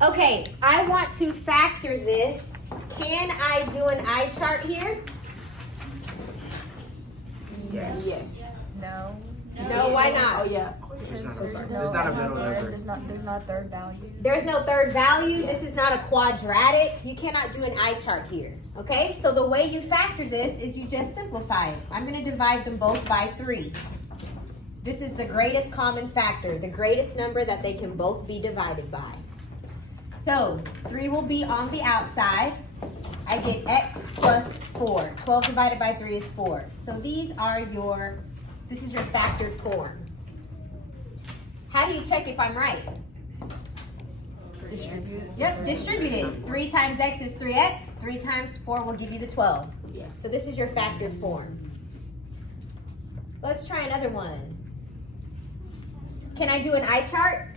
Okay, I want to factor this. Can I do an eye chart here? Yes. Yes. No. No, why not? Oh yeah. There's not, There's there's not a middle number. There's not a third value. There's no third value. This is not a quadratic. You cannot do an eye chart here. Okay, so the way you factor this is you just simplify it. I'm going to divide them both by 3. This is the greatest common factor, the greatest number that they can both be divided by. So 3 will be on the outside. I get x plus 4. 12 divided by 3 is 4. So this is your factored form. How do you check if I'm right? Distribute. Yep, distribute it. 3 times x is 3x. 3 times 4 will give you the 12. Yeah. So this is your factored form. Let's try another one. Can I do an eye chart?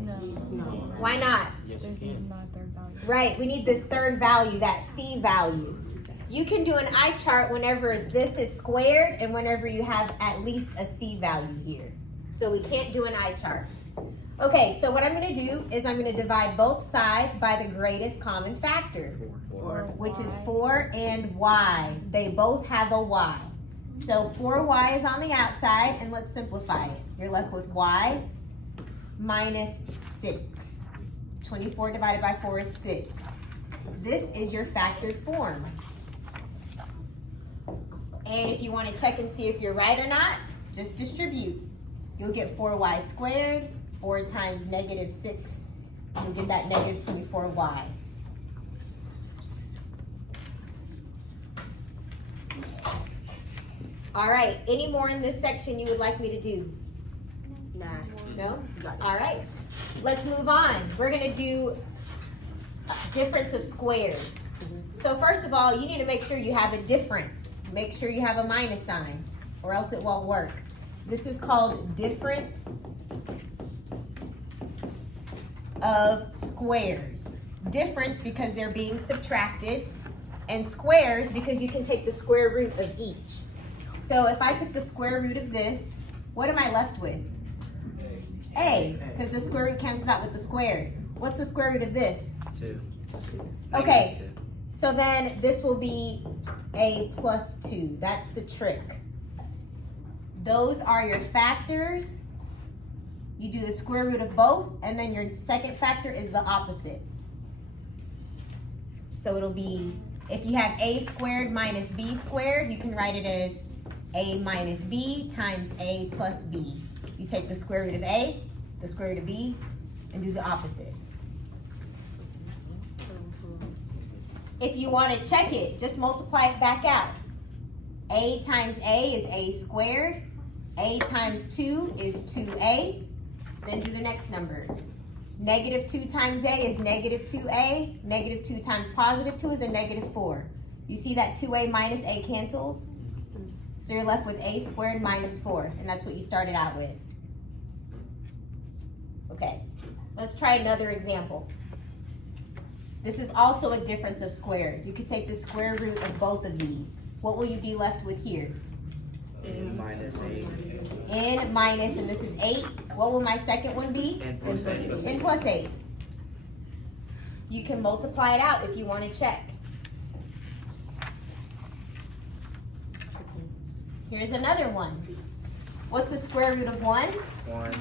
No. No. Why not? There's not a third value. Right, we need this third value, that c value. You can do an eye chart whenever this is squared and whenever you have at least a c value here. So we can't do an eye chart. Okay, so what I'm going to do is I'm going to divide both sides by the greatest common factor, which is 4 and y. They both have a y. So 4y is on the outside, and let's simplify it. You're left with y minus 6. 24 divided by 4 is 6. This is your factored form. And if you want to check and see if you're right or not, just distribute. You'll get 4y squared. 4 times negative 6. You'll get that negative 24y. All right, any more in this section you would like me to do? Nah. No? Got it. All right, let's move on. We're gonna do difference of squares. So first of all, you need to make sure you have a difference. Make sure you have a minus sign, or else it won't work. This is called difference of squares. Difference because they're being subtracted, and squares because you can take the square root of each. So if I took the square root of this, what am I left with? A, because the square root cancels out with the squared. What's the square root of this? 2. Okay, -2. so then this will be a plus 2. That's the trick. Those are your factors. You do the square root of both, and then your second factor is the opposite. So it'll be, if you have a squared minus b squared, you can write it as a minus b times a plus b. You take the square root of a, the square root of b, and do the opposite. If you want to check it, just multiply it back out. A times a is a squared. A times 2 is 2a. Then do the next number. Negative 2 times a is negative 2a. Negative 2 times positive 2 is a negative 4. You see that 2a minus a cancels? So you're left with a squared minus 4, and that's what you started out with. Okay, let's try another example. This is also a difference of squares. You could take the square root of both of these. What will you be left with here? N minus 8. N minus, and this is 8. What will my second one be? N plus 8. N plus 8. You can multiply it out if you want to check. Here's another one. What's the square root of 1? 1.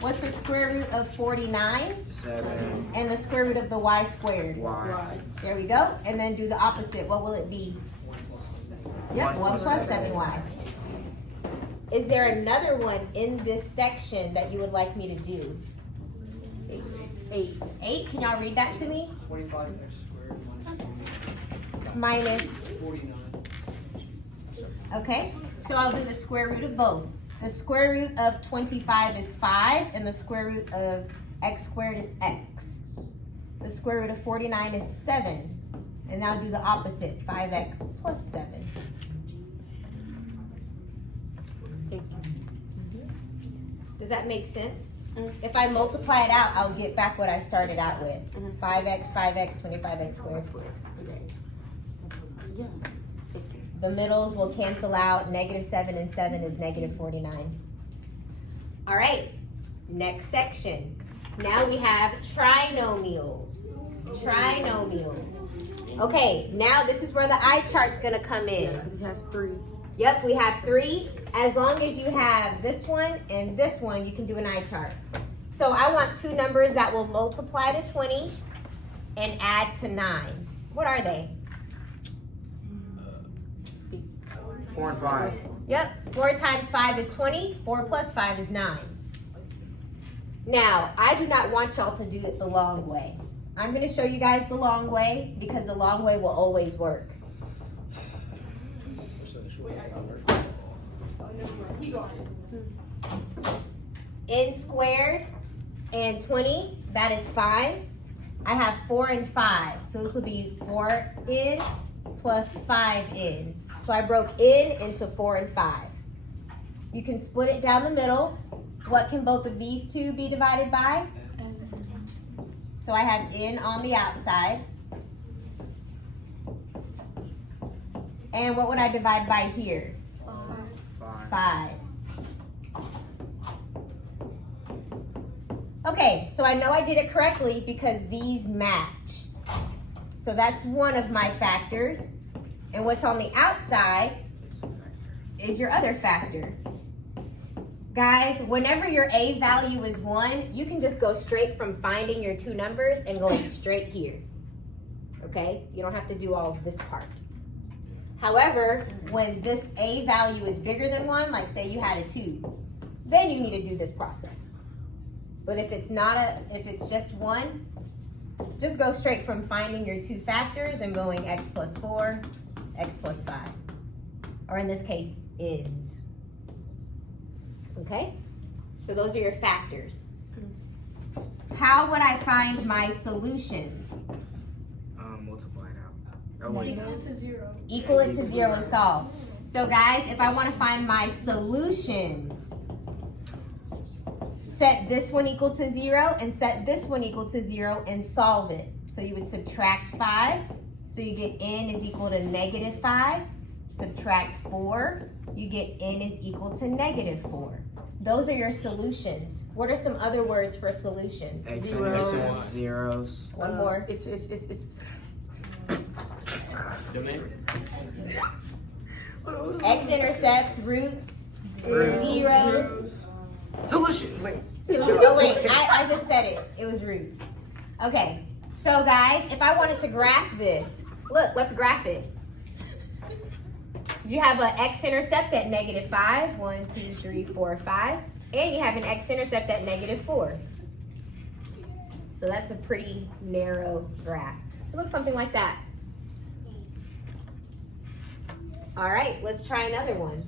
What's the square root of 49? 7. And the square root of the y squared. Y. There we go. And then do the opposite. What will it be? Yep, 1 plus 7y. Is there another one in this section that you would like me to do? 8. 8? Can y'all read that to me? 25x squared Minus. 49. Okay, so I'll do the square root of both. The square root of 25 is 5, and the square root of x squared is x. The square root of 49 is 7. And now do the opposite, 5x plus 7. Does that make sense? If I multiply it out, I'll get back what I started out with. 5x, 25x squared. Yeah. The middles will cancel out. Negative 7 and 7 is negative 49. All right, next section. Now we have trinomials. Trinomials. Okay, now this is where the eye chart's gonna come in. Because it has 3. Yep, we have 3. As long as you have this one and this one, you can do an eye chart. So I want 2 numbers that will multiply to 20 and add to 9. What are they? 4 and 5. Yep, 4 times 5 is 20. 4 plus 5 is 9. Now, I do not want y'all to do it the long way. I'm going to show you guys the long way because the long way will always work. N squared and 20, that is 5. I have 4 and 5, so this will be 4n plus 5n. So I broke n into 4 and 5. You can split it down the middle. What can both of these two be divided by? So I have n on the outside. And what would I divide by here? 5. Okay, so I know I did it correctly because these match. So that's one of my factors. And what's on the outside is your other factor. Guys, whenever your A value is 1, you can just go straight from finding your 2 numbers and going straight here. Okay? You don't have to do all of this part. However, when this A value is bigger than 1, like say you had a 2, then you need to do this process. But if it's if it's just 1, just go straight from finding your 2 factors and going x plus 4, x plus 5. Or in this case, n's. Okay? So those are your factors. How would I find my solutions? Multiply it out. Oh, wait. Equal it to 0 and solve. So guys, if I want to find my solutions, set this one equal to 0 and set this one equal to 0 and solve it. So you would subtract 5. So you get n is equal to negative 5. Subtract 4. You get n is equal to negative 4. Those are your solutions. What are some other words for solutions? X-intercepts, zeros. One more. It's X-intercepts, roots, zeros. Solution. Wait. Oh wait, I just said it. It was roots. Okay, so guys, if I wanted to graph this, look, let's graph it. You have an x-intercept at negative 5, 1, 2, 3, 4, 5, and you have an x-intercept at negative 4. So that's a pretty narrow graph. It looks something like that. All right, let's try another one.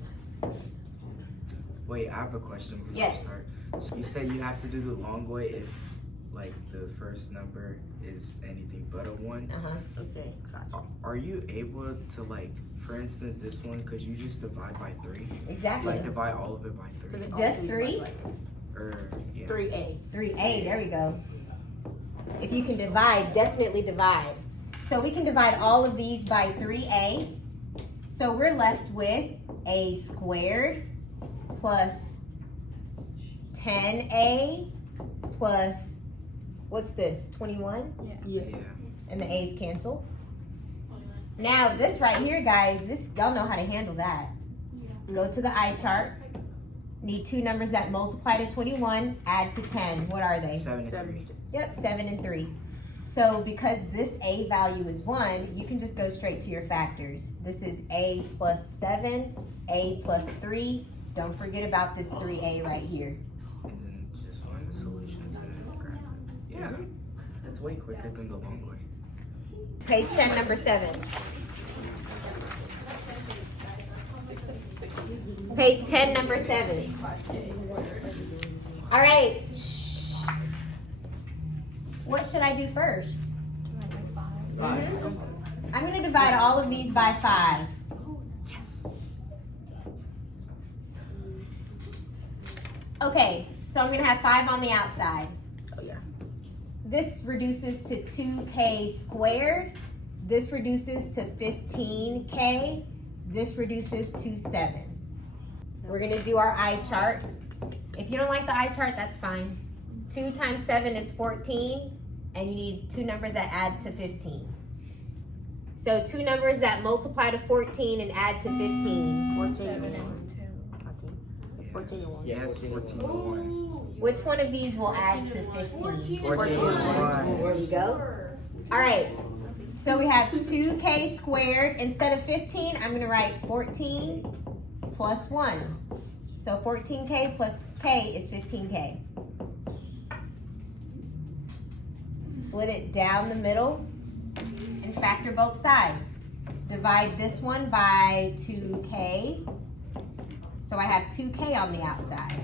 Wait, I have a question before Yes. we start. So you said you have to do the long way if, like, the first number is anything but a 1. Okay, gotcha. Are you able to, like, for instance, this one, could you just divide by 3? Exactly. Like, divide all of it by 3? Just 3? Or, yeah. 3A. 3a, there we go. If you can divide, definitely divide. So we can divide all of these by 3a. So we're left with a squared plus 10a plus, what's this, 21? Yeah. And the a's cancel. Now this right here, guys, y'all know how to handle that. Go to the eye chart. Need 2 numbers that multiply to 21, add to 10. What are they? 7 and 3. Yep, 7 and 3. So because this a value is 1, you can just go straight to your factors. This is a plus 7, a plus 3. Don't forget about this 3a right here. And then just find the solutions and then graph it. Yeah. That's way quicker than the long way. Page 10, number 7. Page 10, number 7. All right. Shh. What should I do first? I'm going to divide all of these by 5. Okay, so I'm going to have 5 on the outside. Oh, yeah. This reduces to 2k squared. This reduces to 15k. This reduces to 7. We're going to do our eye chart. If you don't like the eye chart, that's fine. 2 times 7 is 14, and you need two numbers that add to 15. So two numbers that multiply to 14 and add to 15. 14 7 and 1. and 2. I think. 14 and 1. Yes, 14 to 1. Which one of these will add to 15? 14 to 1. There we go. All right. So we have 2k squared. Instead of 15, I'm going to write 14 plus 1. So 14k plus k is 15k. Split it down the middle and factor both sides. Divide this one by 2k. So I have 2k on the outside.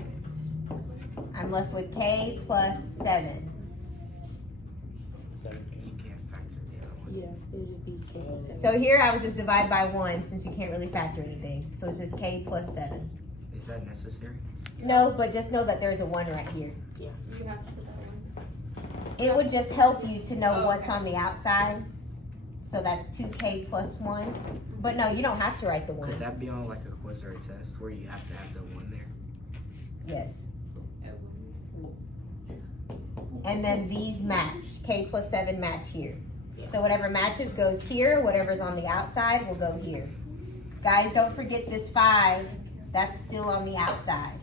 I'm left with k plus 7. You can't factor the other one. Yeah, it would just be K. So here I was just divide by 1 since you can't really factor anything. So it's just k plus 7. Is that necessary? No, but just know that there's a 1 right here. Yeah. You have to put that one. It would just help you to know what's on the outside. So that's 2k plus 1. But no, you don't have to write the 1. Could that be on like a quiz or a test where you have to have the 1 there? Yes. And then these match. K plus 7 match here. So whatever matches goes here. Whatever's on the outside will go here. Guys, don't forget this 5. That's still on the outside.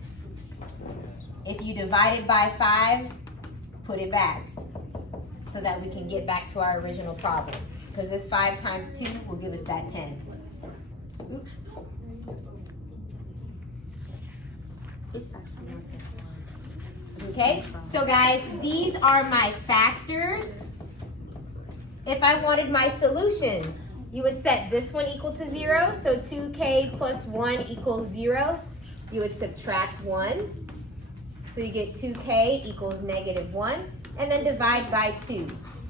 If you divide it by 5, put it back so that we can get back to our original problem. Because this 5 times 2 will give us that 10. Oops. It's actually not that hard. Okay, so guys, these are my factors. If I wanted my solutions, you would set this one equal to 0. So 2k plus 1 equals 0. You would subtract 1. So you get 2k equals negative 1. And then divide by 2.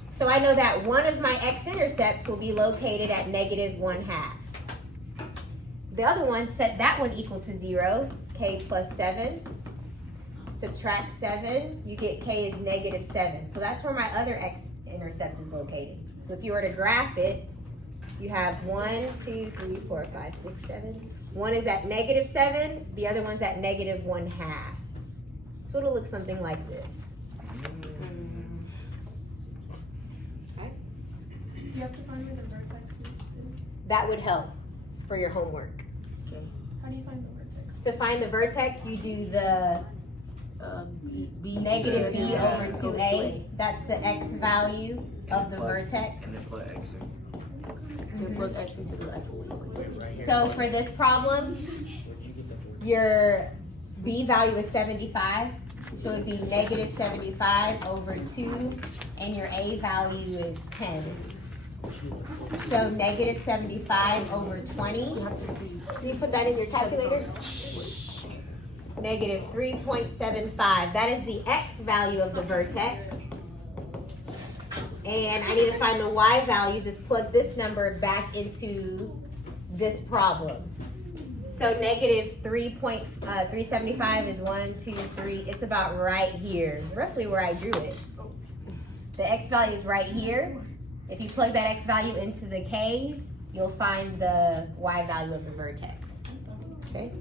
So I know that one of my x-intercepts will be located at negative 1/2. The other one, set that one equal to 0. K plus 7. Subtract 7. You get k is negative 7. So that's where my other x-intercept is located. So if you were to graph it, you have 1, 2, 3, 4, 5, 6, 7. One is at negative 7. The other one's at negative 1/2. So it'll look something like this. You have to find where the vertex is too. That would help for your homework. How do you find the vertex? To find the vertex, you do the negative b over 2a. That's the x value of the vertex. And then put X in. You plug X into the actual equation. So for this problem, your b value is 75. So it'd be negative 75 over 2, and your a value is 10. So negative 75 over 20. Can you put that in your calculator? Negative 3.75. That is the x value of the vertex. And I need to find the y value. Just plug this number back into this problem. So negative 3.375 is 1, 2, 3. It's about right here, roughly where I drew it. The x value is right here. If you plug that x value into the k's, you'll find the y value of the vertex. Okay?